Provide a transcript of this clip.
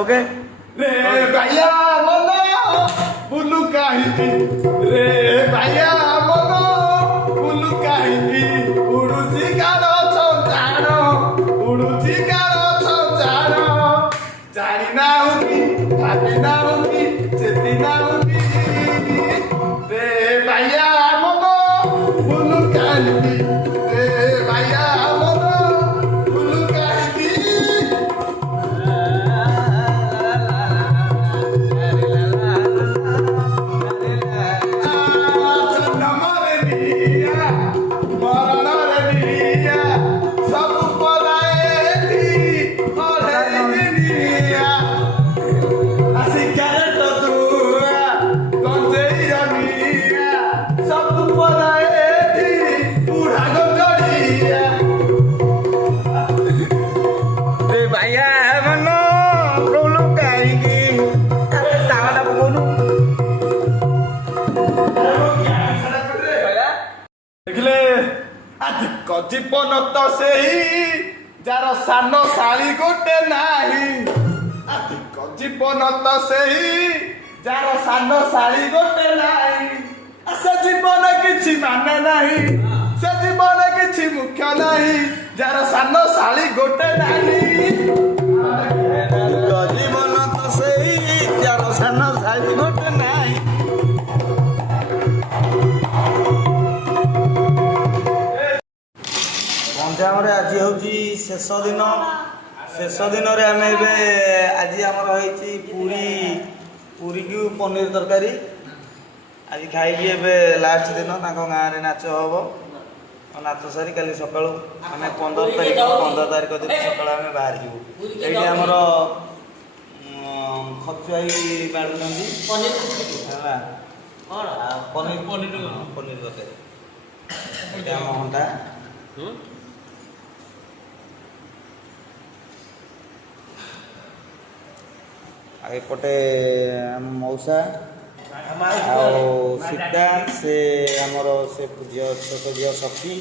okay रे भैया बोलो बुलू काहिकी रे भैया बोलो बुलू काहिकी उड़ुची गालो छौचानो उड़ुची गालो छौचानो जानी ना होगी भाभी ना होगी चेती ना होगी रे भैया बोलो बुलू काहिकी रे भैया बोलो बुलू काहिकी देखले जीवन तो से जार सान शाली गोटे नाही जीवन तो से जार सान शाली गोटे नाही से जीवन किछि माने नाही से जीवन किछि मुख्य नाही जार सान शाली गोटे नाही जीवन तो से जार सान शाली गोटे नाही गंजाम आज हूँ शेष दिन आम आज आमर होती पूरी पूरी की पनीर तरकारी आज खाई लास्ट दिन गाँव में नाच हम नाच सारी काली सका आम 15 तारीख दिन सका आम बाहर जीव ये आमर खचुआई बाड़ुं पनीर पनीर तरकारी आम हंटा एपटे मौसा सीता से आमर से झी छोट झी सखी